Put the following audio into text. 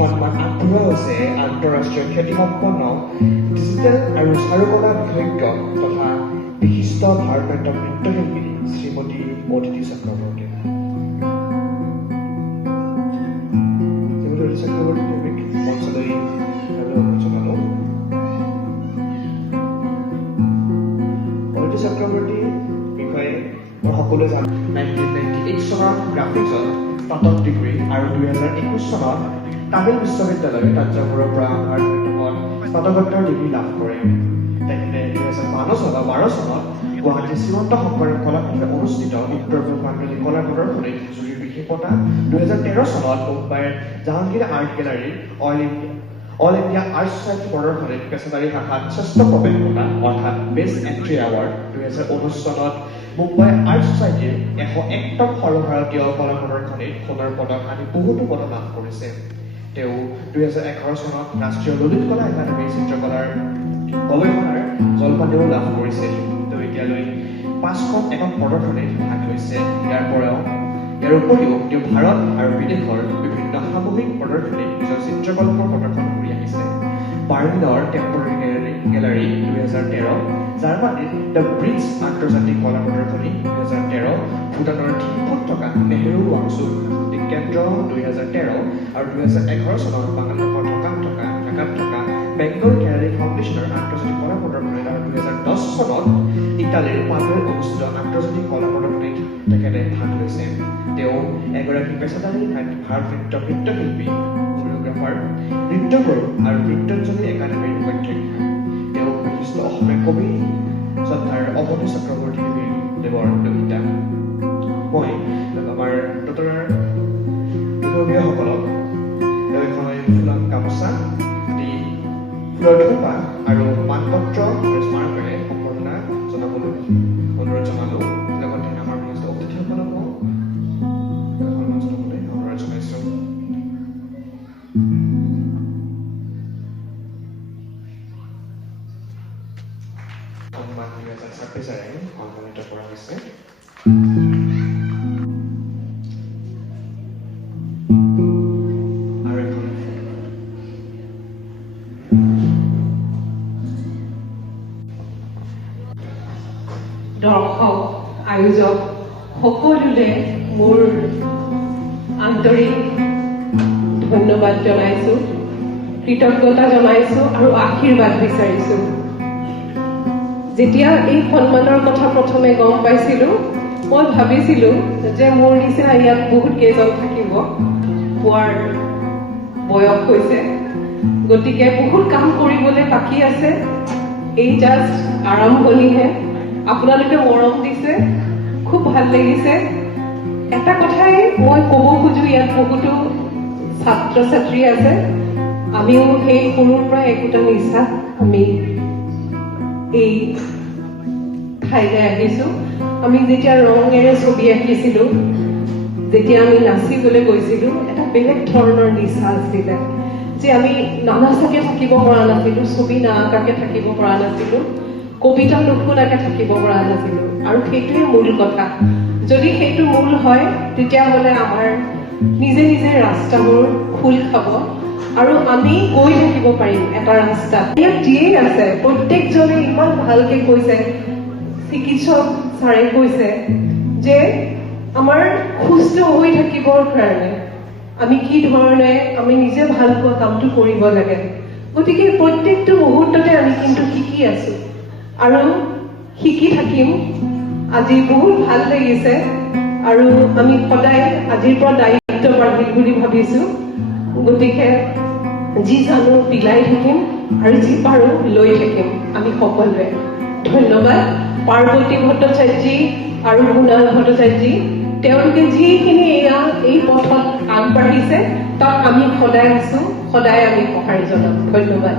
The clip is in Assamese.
সন্মান আগবঢ়োৱা হৈছে আন্তঃৰাষ্ট্ৰীয় খ্যাতিসম্পন্ন ডিজিটেল আৰু চাৰুকলা বিশেষজ্ঞ তথা বিশিষ্ট ভাৰতনাট্যম নৃত্যশিল্পী শ্ৰীমতী অদিতি চক্ৰৱৰ্তী। মঞ্চলৈ জনালো। অদিতি চক্ৰৱৰ্তীৰ বিষয়ে মই সকলোৱে জানো। 1998 চনত গ্ৰাফিক্সত স্নাতক ডিগ্ৰী আৰু 2021 চনত তামিল বিশ্ববিদ্যালয় তাঞ্জাভুৰৰ পৰা ভাৰতনাট্যমত স্নাতকোত্তৰ ডিগ্ৰী লাভ কৰে। তেখেতে 2012 চনত গুৱাহাটীৰ শ্ৰীমন্ত শংকৰদেৱ কলাক্ষেত্ৰত অনুষ্ঠিত উত্তৰ পূৰ্বাঞ্চলীয় কলা প্ৰদৰ্শনীত জুৰীৰ বিশেষ বঁটা, 2013 চনত মুম্বাইৰ জাহাংগীৰ আৰ্ট গেলাৰীৰ অল ইণ্ডিয়া আৰ্ট ছ'চাইটি প্ৰদৰ্শনীত পেছাদাৰী শাখাত শ্ৰেষ্ঠ প্ৰৱেশ বঁটা অৰ্থাৎ বেষ্ট এণ্ট্ৰি এৱাৰ্ড, 2019 চনত মুম্বাই আৰ্ট ছ'চাইটিৰ 101তম সৰ্বভাৰতীয় কলা প্ৰদৰ্শনীত সোণৰ পদক আদি বহুতো পদক লাভ কৰিছে। তেওঁ 2011 চনত ৰাষ্ট্ৰীয় ললিত কলা একাডেমীৰ চিত্ৰকলাৰ গৱেষণাৰ জলপানেও লাভ কৰিছে। তেওঁ এতিয়ালৈ 5খন একক প্ৰদৰ্শনীত ভাগ লৈছে। ইয়াৰ উপৰিও তেওঁ ভাৰত আৰু বিদেশৰ বিভিন্ন সামূহিক প্ৰদৰ্শনীত নিজৰ চিত্ৰকল্পৰ প্ৰদৰ্শন কৰি আহিছে। বাৰ্লিনৰ টেম্পৰাৰী গেলাৰী 2013, জাৰ্মানীৰ দ্য ব্ৰিটছ আন্তৰ্জাতিক কলা প্ৰদৰ্শনী 2013, ভূটানৰ থিম্পুত থকা নেহেৰু ৱাংচুক কেন্দ্ৰ 2013 আৰু 2011 চনত বাংলাদেশৰ ঢাকাত থকা বেংগল গ্যালাৰী ফাউণ্ডেশ্যনৰ আন্তৰ্জাতিক কলা প্ৰদৰ্শনীত আৰু 2010 চনত ইটালীৰ পাদুৱাত অনুষ্ঠিত আন্তৰ্জাতিক কলা প্ৰদৰ্শনীত তেখেতে ভাগ লৈছে। তেওঁ এগৰাকী পেছাদাৰী ভাৰতনাট্যম নৃত্যশিল্পী, কোৰিঅ'গ্ৰাফাৰ, নৃত্যগুৰু আৰু নৃত্যাঞ্জলি একাডেমীৰ উপাধ্যক্ষ। তেওঁ বিশিষ্ট অসমীয়া কবি শ্ৰদ্ধাৰ অৱধি চক্ৰৱৰ্তী দেৱৰ লভিতা। মই আমাৰ দতৰাৰ বিভাগীয়সকলক ফুলাম গামোচা আদি ফুলৰ থোপা আৰু মানপত্ৰ স্মাৰকেৰে সম্বৰ্ধনা জনাবলৈ অনুৰোধ জনালো। লগতে আমাৰ সমস্ত অতিথিসকলকো সন্মান জনাবলৈ অনুৰোধ জনাইছো। সন্মান 2026 সন্মানিত কৰা হৈছে। দৰ্শক, আয়োজক সকলোলে মোৰ আন্তৰিক ধন্যবাদ জনাইছোঁ, কৃতজ্ঞতা জনাইছোঁ আৰু আশীৰ্বাদ বিচাৰিছোঁ। যেতিয়া এই সন্মানৰ কথা প্ৰথমে গম পাইছিলোঁ, মই ভাবিছিলোঁ যে মোৰ নিচিনা ইয়াত বহুত কেইজন থাকিব, পোৱাৰ বয়স হৈছে, গতিকে বহুত কাম কৰিবলৈ বাকী আছে। এই জাষ্ট আৰম্ভণিহে। আপোনালোকে মৰম দিছে, খুব ভাল লাগিছে। এটা কথাই মই ক'ব খোজো, ইয়াত বহুতো ছাত্ৰ ছাত্ৰী আছে, আমিও সেই সৰুৰ পৰা একোটা নিচা আমি এই ঠাইলৈ আহিছোঁ। আমি যেতিয়া ৰঙেৰে ছবি আঁকিছিলোঁ, যেতিয়া আমি নাচিবলৈ গৈছিলোঁ, এটা বেলেগ ধৰণৰ নিচা আছিলে যে আমি নানাচাকৈ থাকিব পৰা নাছিলোঁ, ছবি নাআঁকাকৈ থাকিব পৰা নাছিলোঁ, কবিতা নুশুনাকৈ থাকিব পৰা নাছিলোঁ। আৰু সেইটোৱে মূল কথা। যদি সেইটো মূল হয়, তেতিয়াহ'লে আমাৰ নিজে নিজে ৰাস্তাবোৰ খোল খাব আৰু আমি গৈ থাকিব পাৰিম এটা ৰাস্তাত। ইয়াত যিয়েই আছে প্ৰত্যেকজনে ইমান ভালকৈ কৈছে, চিকিৎসক ছাৰে কৈছে যে আমাৰ সুস্থ হৈ থাকিবৰ কাৰণে আমি কি ধৰণে আমি নিজে ভাল পোৱা কামটো কৰিব লাগে। গতিকে প্ৰত্যেকটো মুহূৰ্ততে আমি কিন্তু শিকি আছোঁ আৰু শিকি থাকিম। আজি বহুত ভাল লাগিছে আৰু আমি সদায় আজিৰ পৰা দায়িত্ব বাঢ়িল বুলি ভাবিছোঁ। গতিকে যি জানো বিলাই থাকিম আৰু যি পাৰোঁ লৈ থাকিম আমি সকলোৱে। ধন্যবাদ পাৰ্বতী ভট্টাচাৰ্যজী আৰু কুণাল ভট্টাচাৰ্যজী, তেওঁলোকে যিখিনি এই পথত আগবাঢ়িছে তাত আমি সদায় আছোঁ, সদায় আমি সঁহাৰি জনাম। ধন্যবাদ।